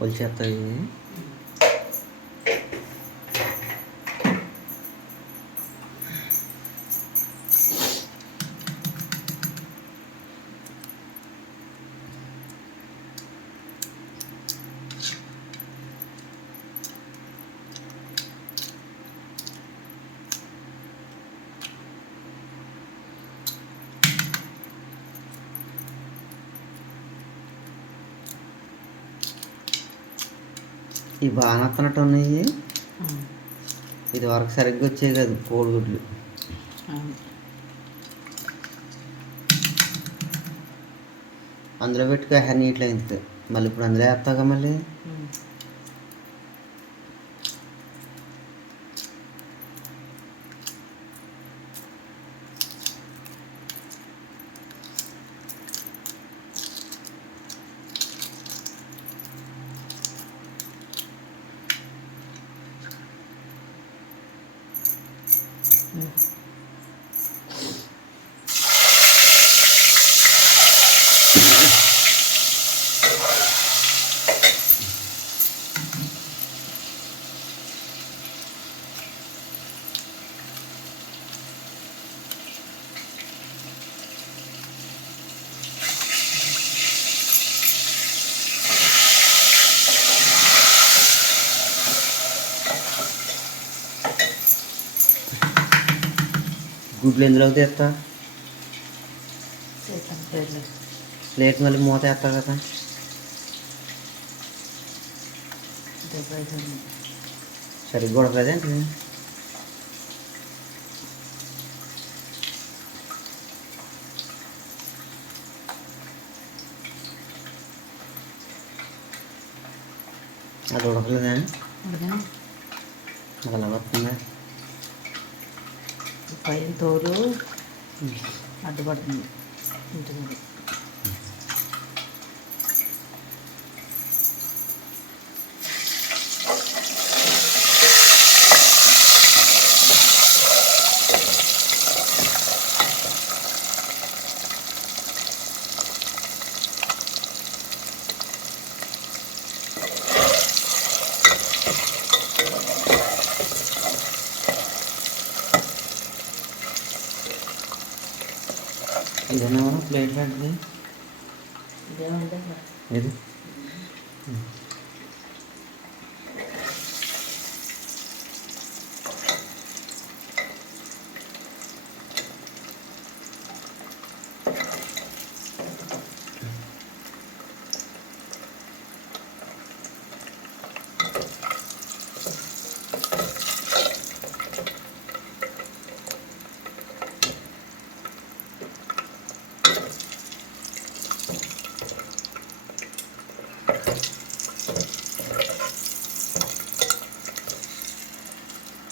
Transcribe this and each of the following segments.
어디 갔다 ఇవి బాగా నత్తనట్టు ఉన్నాయి ఇది వరకు సరిగ్గా వచ్చాయి కాదు కోడిగుడ్లు. అందులో పెట్టుకో హెర్ నీటిలో ఇంత మళ్ళీ ఇప్పుడు అందులో వేస్తాగా మళ్ళీ? గుడ్లు ఎందులో తీస్తా ప్లేట్ మళ్ళీ మూత వేస్తా కదా? సరిగ్గా ఉడకలేదేంటి అది ఉడకలేదా? అలా వస్తుందా పైన తోలు అడ్డుపడుతుంది. ఉంటుంది. ప్లేట్ ఇదేమంటే ఇది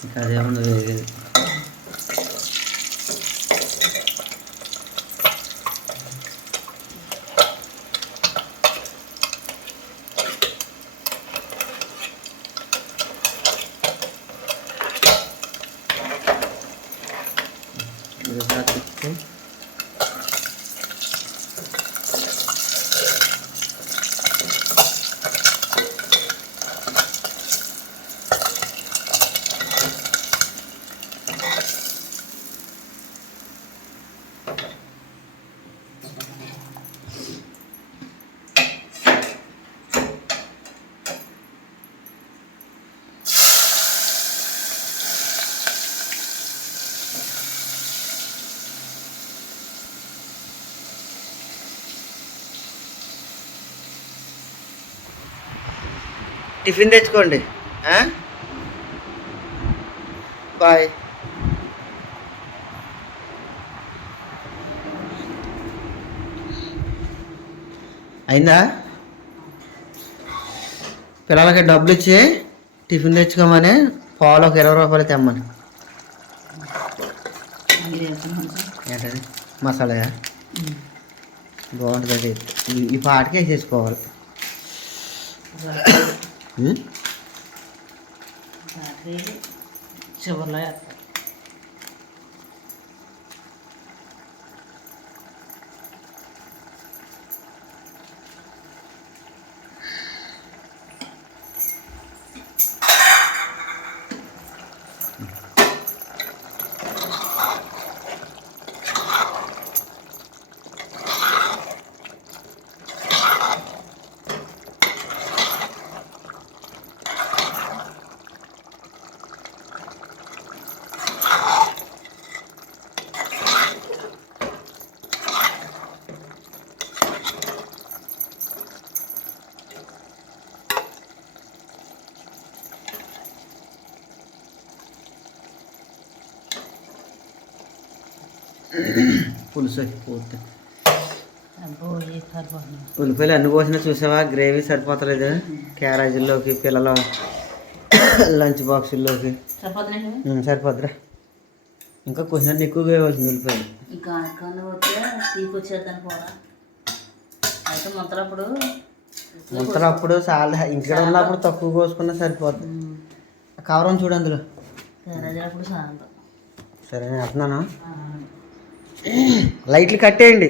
ఇంకా అదేమన్నా వేగేది ఇది ఒకసారి తిప్పితే టిఫిన్ తెచ్చుకోండి? బాయ్. అయిందా? పిల్లలకి డబ్బులు ఇచ్చి టిఫిన్ తెచ్చుకోమని పాలు ఒక ఇరవై రూపాయలు తెమ్మని. ఏంటది? మసాలాయా? బాగుంటుంది ఈ పాటకి వేసేసుకోవాలి হুম? పులుసు పూర్తి సరిపోతుంది ఉల్లిపాయలు అన్ని కోసినా చూసావా? గ్రేవీ సరిపోతలేదు. క్యారేజీల్లోకి పిల్లల లంచ్ బాక్సుల్లోకి. సరిపోద్దిరా. ఇంకా కొంచెం ఎక్కువగా వేయవలసింది ఉల్లిపాయలు ఇంకా అయితే మొత్తలప్పుడు ముంతలు అప్పుడు చాలా ఇంట్లో ఉన్నప్పుడు తక్కువ కోసుకున్నా సరిపోద్ది. కవరం చూడు అందులో. సరే నేను వెళ్తున్నాను లైట్లు కట్టేయండి.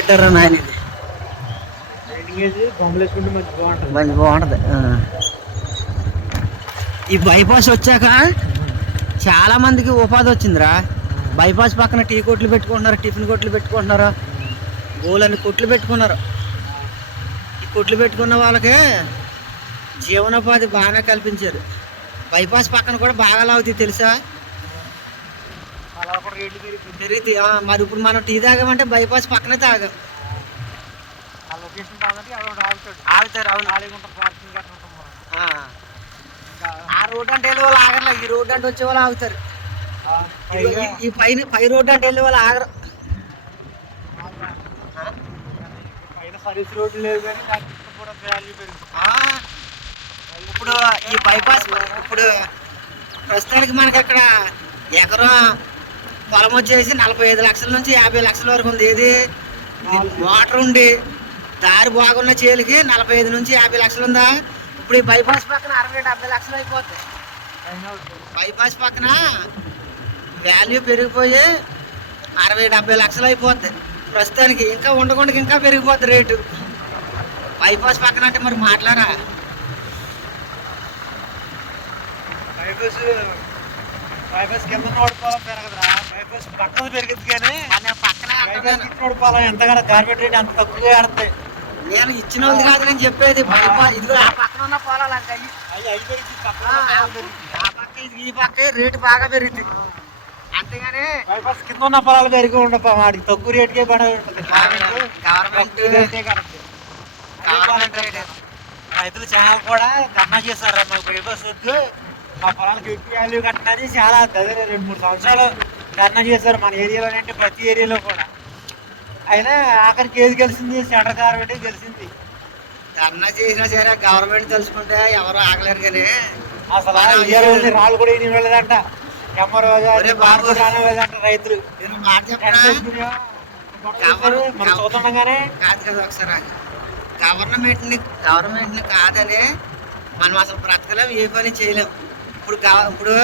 ఎత్తుగడ్డారా నాయన ఇది? మంచి బాగుంటుంది. ఈ బైపాస్ వచ్చాక చాలా మందికి ఉపాధి వచ్చిందిరా. బైపాస్ పక్కన టీ కొట్లు పెట్టుకుంటున్నారు టిఫిన్ కొట్లు పెట్టుకుంటున్నారు? గోలని కొట్లు పెట్టుకున్నారు. ఈ కొట్లు పెట్టుకున్న వాళ్ళకి జీవనోపాధి బాగానే కల్పించారు. బైపాస్ పక్కన కూడా బాగా లాగుతాయి తెలుసా? పెరిగితే మరి ఇప్పుడు మనం టీ తాగామంటే బైపాస్ పక్కనే తాగాం. ఆగుతారు అవును. ఆ. ఆ రోడ్ అంటే వెళ్ళే వాళ్ళు ఆగరు ఈ రోడ్ అంటే వచ్చే వాళ్ళు ఆగుతారు. ఈ- ఈ పైన పై రోడ్ అంటే వెళ్ళే వాళ్ళు ఆగరు. సర్వీస్ రోడ్డు లేదు కానీ దానికి కూడా వాల్యూ పెరుగుతుంది ఆ. ఇప్పుడు ఈ బైపాస్ ఇప్పుడు ప్రస్తుతానికి మనకి అక్కడ ఎకరం పొలం వచ్చేసి నలభై ఐదు లక్షల నుంచి యాభై లక్షల వరకు ఉంది. ఏది? వాటర్ ఉండి దారి బాగున్న చేలికి నలభై ఐదు నుంచి యాభై లక్షలు ఉందా? ఇప్పుడు ఈ బైపాస్ పక్కన అరవై డెబ్బై లక్షలు అయిపోతాయి. బైపాస్ పక్కన వాల్యూ పెరిగిపోయి అరవై డెబ్బై లక్షలు అయిపోద్ది ప్రస్తుతానికి ఇంకా ఉండకుండా ఇంకా పెరిగిపోద్ది రేటు. బైపాస్ పక్కన అంటే మరి మాట్లాడరా? బైపాస్ బైపాస్ కింద నోడుకోవాలం పెరగదురా. పక్కన పెరిగింది కానీ పక్కన ఎంతగానో కార్పెట్ రేట్ అంత తక్కువగా ఆడతాయి. నేను ఇచ్చిన వాళ్ళు కాదు నేను చెప్పేది. ఇదిగో ఆ పక్కన ఉన్న పొలాలు అంటే పెరిగింది ఆ, పక్క ఈ పక్క రేటు బాగా పెరుగుతుంది అంతేగాని బైపాస్ కింద ఉన్న పొలాలు పెరిగి ఉండపా వాడికి తక్కువ రేటుకే పడి రైతులు చాలా కూడా ధర్నా చేశారు మాకు బైపాస్ వద్దు మా పొలాలకు ఎక్కువ వాల్యూ కట్టినది చాలా రెండు మూడు సంవత్సరాలు. ధర్నా చేశారు మన ఏరియాలో అంటే ప్రతి ఏరియాలో కూడా. అయినా ఆఖరికి ఏది గెలిచింది? సెంటర్ కార్పెట్ గెలిచింది. ధర్నా చేసినా సరే గవర్నమెంట్ తెలుసుకుంటే ఎవరు ఆగలేరు కానీ. అసలు రాళ్ళు కూడా ఏమి వెళ్ళదంట రైతులు. గవర్నమెంట్ చూస్తుండగానే కాదు కదా ఒకసారి. గవర్నమెంట్ని గవర్నమెంట్ని కాదని మనం అసలు బ్రతకలేం ఏ పని చేయలేం. ఇప్పుడు ఇప్పుడు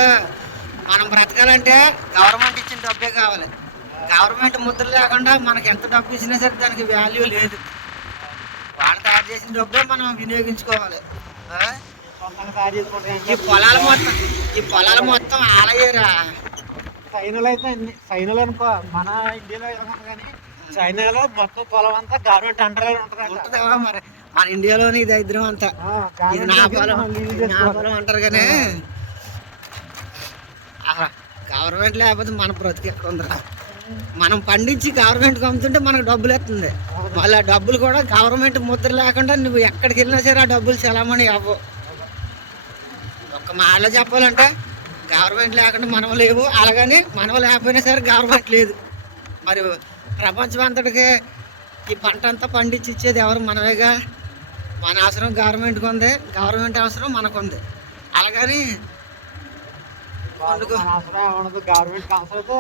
మనం బ్రతకాలంటే గవర్నమెంట్ ఇచ్చిన డబ్బే కావాలి. గవర్నమెంట్ ముద్ర లేకుండా మనకి ఎంత డబ్బు ఇచ్చినా సరే దానికి వాల్యూ లేదు. వాళ్ళు తయారు చేసిన డబ్బే మనం వినియోగించుకోవాలి. ఈ పొలాలు మొత్తం ఈ పొలాలు మొత్తం ఆలయ్యారా. చైనాలో అయితే చైనాలో అనుకో మన ఇండియాలో కానీ చైనాలో మొత్తం పొలం అంతా గవర్నమెంట్ అండర్లో ఉంటుంది మరి. మన ఇండియాలోని ఇది దరిద్రం అంతా. నా పొలం నా పొలం అంటారు కానీ గవర్నమెంట్ లేకపోతే మన బ్రతికి ఎక్కడ ఉందిరా? మనం పండించి గవర్నమెంట్కి అమ్ముతుంటే మనకు డబ్బులు వస్తుంది మళ్ళీ ఆ డబ్బులు కూడా గవర్నమెంట్ ముద్ర లేకుండా నువ్వు ఎక్కడికి వెళ్ళినా సరే ఆ డబ్బులు చలామణి అవ్వవు ఒక్క మాటలో చెప్పాలంటే గవర్నమెంట్ లేకుండా మనం లేవు. అలాగని మనం లేకపోయినా సరే గవర్నమెంట్ లేదు. మరి ప్రపంచం అంతటికి ఈ పంట అంతా పండించి ఇచ్చేది ఎవరు? మనమేగా. మన అవసరం గవర్నమెంట్కి ఉంది. గవర్నమెంట్ అవసరం మనకుంది అలాగని గవర్నమెంట్ అవసరం అయితే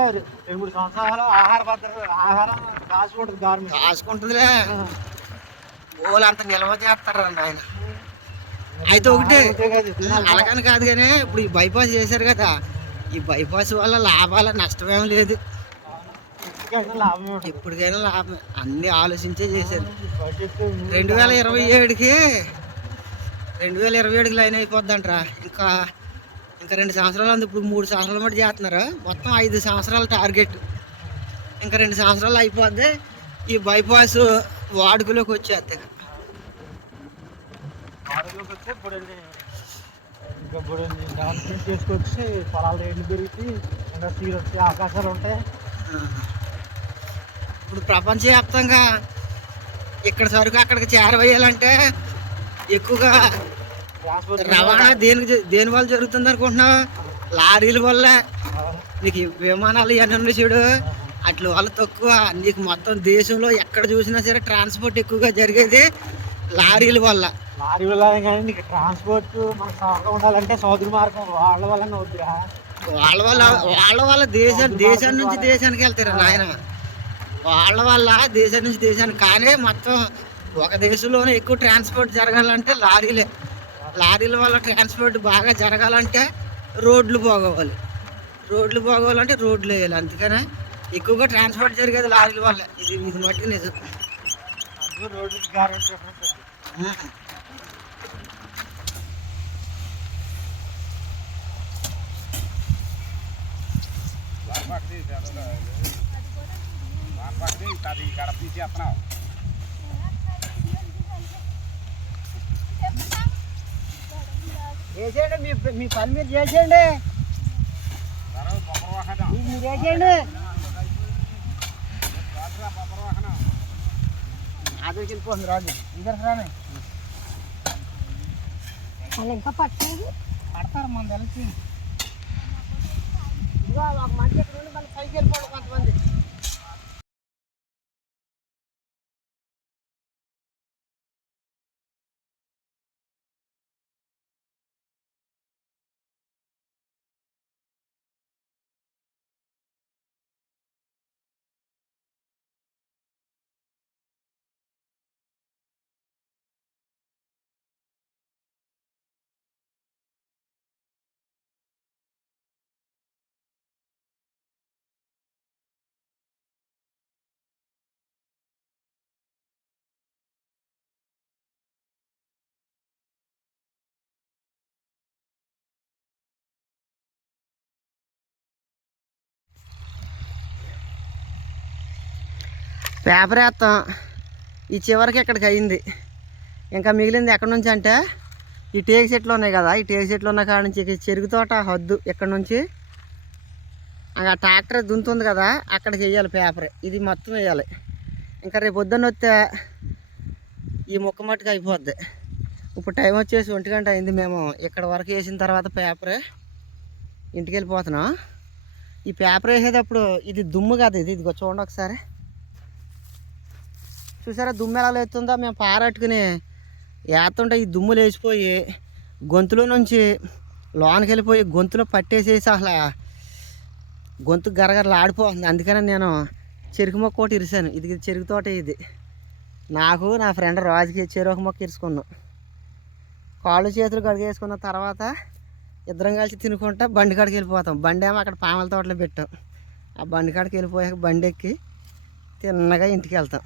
రెండు మూడు సంవత్సరాలు ఆహార భద్రత ఆహారం కాసుకుంటుంది గవర్నమెంట్ కాసుకుంటుందిలే అంత నిల్వ చేస్తారండి ఆయన. అయితే ఒకటే అలాగని కాదు కానీ ఇప్పుడు ఈ బైపాస్ చేశారు కదా ఈ బైపాస్ వల్ల లాభాల నష్టమేం లేదు. ఎప్పటికైనా లాభం అన్ని ఆలోచించే చేశారు. రెండు వేల ఇరవై ఏడుకి రెండు వేల ఇరవై ఏడుకి లైన్ అయిపోద్దంట్రా. ఇంకా ఇంకా రెండు సంవత్సరాలు ఉంది ఇప్పుడు మూడు సంవత్సరాలు మటు చేస్తున్నారు? మొత్తం ఐదు సంవత్సరాల టార్గెట్ ఇంకా రెండు సంవత్సరాలు అయిపోద్ది. ఈ బైపాస్ వాడుకలోకి వచ్చేస్తాయి వస్తే ఇప్పుడు ఇప్పుడు డెవలప్మెంట్ చేసుకొచ్చి పొలాల రేట్లు పెరిగి ఇంకా సీలు వచ్చే అవకాశాలు ఉంటాయి. ఇప్పుడు ప్రపంచవ్యాప్తంగా ఇక్కడ సరుకు అక్కడికి చేరవేయాలంటే ఎక్కువగా రవాణా దేనికి దేని వల్ల జరుగుతుంది అనుకుంటున్నావు? లారీల వల్ల. నీకు విమానాలు ఇవన్నీ ఉన్నాయి చూడు. అట్ల వల్ల తక్కువ. నీకు మొత్తం దేశంలో ఎక్కడ చూసినా సరే ట్రాన్స్పోర్ట్ ఎక్కువగా జరిగేది లారీల వల్ల. లారీ వల్ల కానీ నీకు ట్రాన్స్పోర్ట్ సౌకర్యం ఉండాలంటే సముద్ర మార్గం వాళ్ళ వల్ల వాళ్ళ వల్ల వాళ్ళ వల్ల దేశం దేశం నుంచి దేశానికి వెళ్తారు నాయన? వాళ్ళ వల్ల దేశం నుంచి దేశానికి. కానీ మొత్తం ఒక దేశంలోనే ఎక్కువ ట్రాన్స్పోర్ట్ జరగాలంటే లారీలే. లారీల వల్ల ట్రాన్స్పోర్ట్ బాగా జరగాలంటే రోడ్లు బాగోవాలి. రోడ్లు బాగోవాలంటే రోడ్లు వేయాలి అందుకనే ఎక్కువగా ట్రాన్స్పోర్ట్ జరిగేది లారీల వల్ల. ఇది ఇది మట్టి నిజం. చేసేయండి మీ మీ పని మీరు చేసేయండి. మీరు చేసేయండి. అదరికి వెళ్ళిపోతుంది రాజు ఇద్దరు రాని వాళ్ళు ఇంకా పట్టలేదు. పడతారు మన తెలిసి ఒక మంచి ఇక్కడ ఉండి మళ్ళీ పైకి వెళ్ళిపోవడం కొంతమంది పేపర్ వేస్తాం. ఈ చివరికి ఇక్కడికి అయింది. ఇంకా మిగిలింది ఎక్కడి నుంచి అంటే ఈ టేక్ చెట్లు ఉన్నాయి కదా ఈ టేక్ చెట్లు ఉన్న కాడ నుంచి చెరుకు తోట హద్దు ఇక్కడ నుంచి. ఆ ట్రాక్టర్ దుంతుంది కదా అక్కడికి వేయాలి పేపర్. ఇది మొత్తం వేయాలి. ఇంకా రేపు పొద్దున్న వస్తే ఈ ముక్క మట్టుకు అయిపోద్ది. ఇప్పుడు టైం వచ్చేసి ఒంటి గంట అయింది మేము. ఇక్కడ వరకు వేసిన తర్వాత పేపర్ ఇంటికి వెళ్ళిపోతున్నాం. ఈ పేపర్ వేసేటప్పుడు ఇది దుమ్ము కదా ఇది. ఇదిగో చూడండి ఒకసారి. చూసారా దుమ్ము ఎలా లేతుందో మేము పారట్టుకుని ఏతుంటే ఈ దుమ్ము లేచిపోయి గొంతులో నుంచి లోనికి వెళ్ళిపోయి గొంతులో పట్టేసేసి అసలు గొంతు గరగరలు ఆడిపోతుంది అందుకని నేను చెరుకు మొక్క ఒకటి ఇరిసాను ఇది చెరుకు తోట ఇది. నాకు నా ఫ్రెండ్ రాజుకి చెరుకు మొక్క ఇరుసుకున్నాం. కాళ్ళు చేతులు కడిగేసుకున్న తర్వాత ఇద్దరం కలిసి తినుకుంటా బండి కాడికి వెళ్ళిపోతాం. బండి ఏమో అక్కడ పామల తోటలో పెట్టాం. ఆ బండి కాడికి వెళ్ళిపోయాక బండి ఎక్కి తిన్నగా ఇంటికి వెళ్తాం.